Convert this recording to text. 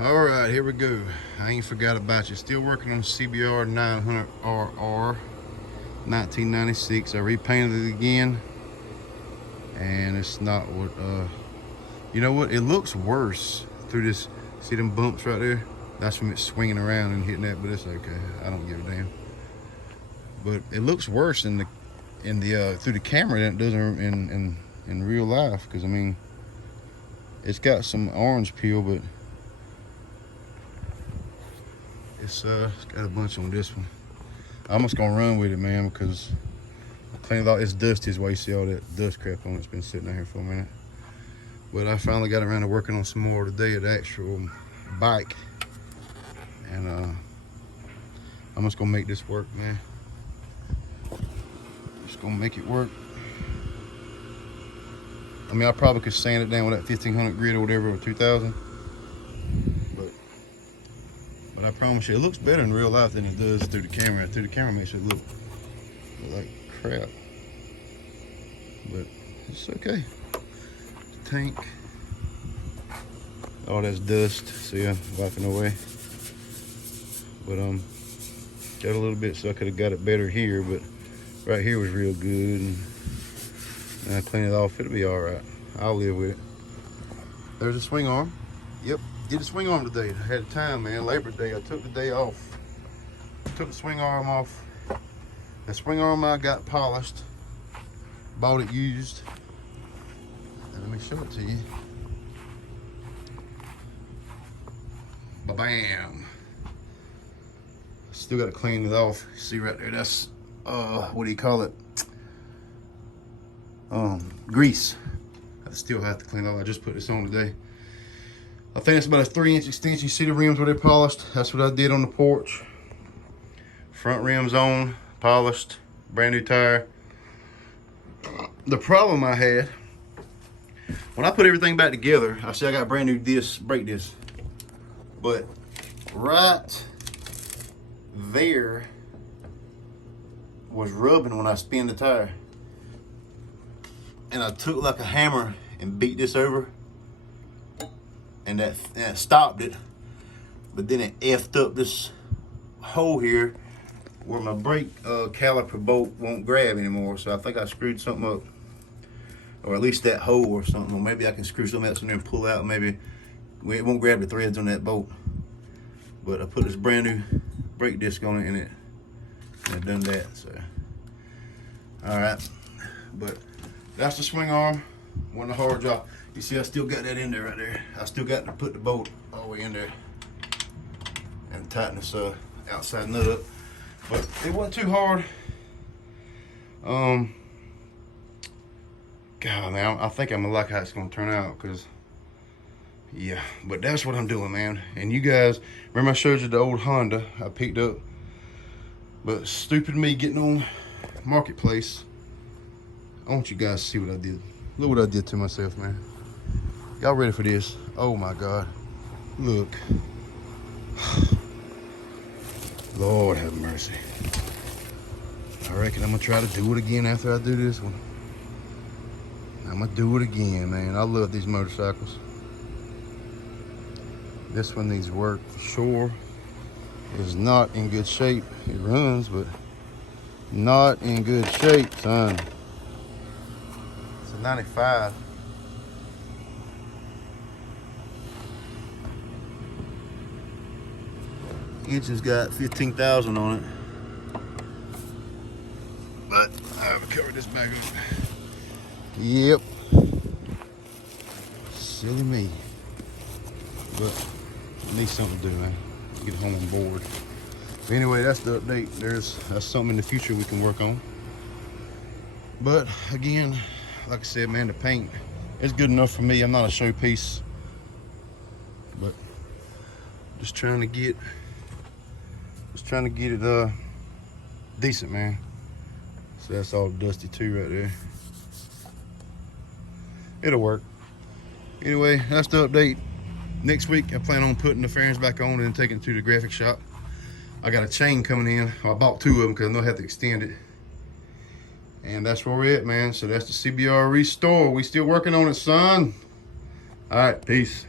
All right, here we go. I ain't forgot about you. Still working on the Cbr 900RR 1996. I repainted it again, and it's not what you know what, it looks worse through this. See them bumps right there? That's from it swinging around and hitting that, but it's okay. I don't give a damn. But it looks worse in the through the camera than it does in real life, because I mean, it's got some orange peel, but it's got a bunch on this one. I'm just gonna run with it, man, because I cleaned it out. It's dusty is why you see all that dust crap on it. It's been sitting out here for a minute. But I finally got around to working on some more today at the actual bike. And I'm just gonna make this work, man. Just gonna make it work. I mean, I probably could sand it down with that 1500 grit or whatever, or 2000. But I promise you, it looks better in real life than it does through the camera. Through the camera makes it look like crap. But it's okay. The tank. All that's dust. See, I'm wiping away. But got a little bit, so I could have got it better here. But right here was real good, and I clean it off. It'll be all right. I'll live with it. There's a swing arm. Yep. Did the swing arm today. I had time, man. Labor Day. I took the day off. Took the swing arm off. The swing arm I got polished. Bought it used. And let me show it to you. Ba-bam. Still got to clean it off. See right there? That's what do you call it? Grease. I still have to clean it off. I just put this on today. I think it's about a 3-inch extension. You see the rims where they're polished? That's what I did on the porch. Front rims on, polished, brand new tire. The problem I had, when I put everything back together, I see I got brand new discs, brake discs. But right there was rubbing when I spin the tire. And I took like a hammer and beat this over. And that stopped it, but then it effed up this hole here where my brake caliper bolt won't grab anymore. So I think I screwed something up, or at least that hole or something. Or maybe I can screw something else in there and pull out. Maybe it won't grab the threads on that bolt. But I put this brand new brake disc on it, and it done that. So all right, but that's the swing arm. Wasn't a hard job. You see, I still got that in there right there. I still got to put the bolt all the way in there and tighten this outside nut up. But it wasn't too hard. God, man, I think I'm gonna like how it's gonna turn out, because yeah. But that's what I'm doing, man. And you guys remember I showed you the old Honda I picked up, but stupid me getting on Marketplace. I want you guys to see what I did. Look what I did to myself, man. Y'all ready for this? Oh my God. Look. Lord have mercy. I reckon I'm gonna try to do it again after I do this one. I'm gonna do it again, man. I love these motorcycles. This one needs work for sure. It's not in good shape. It runs, but not in good shape, son. It's a 95. Engine's got 15,000 on it. But I'll cover this back up. Yep. Silly me. But I need something to do, man. Get home on board. But anyway, that's the update. That's something in the future we can work on. But again, like I said, man, the paint is good enough for me. I'm not a showpiece, but just trying to get it decent, man. So that's all dusty too right there. It'll work. Anyway, that's the update. Next week I plan on putting the fairings back on and taking it to the graphic shop. I got a chain coming in. I bought 2 of them because I know I have to extend it. And that's where we're at, man. So that's the Cbr Restore. We still working on it, son. All right, peace.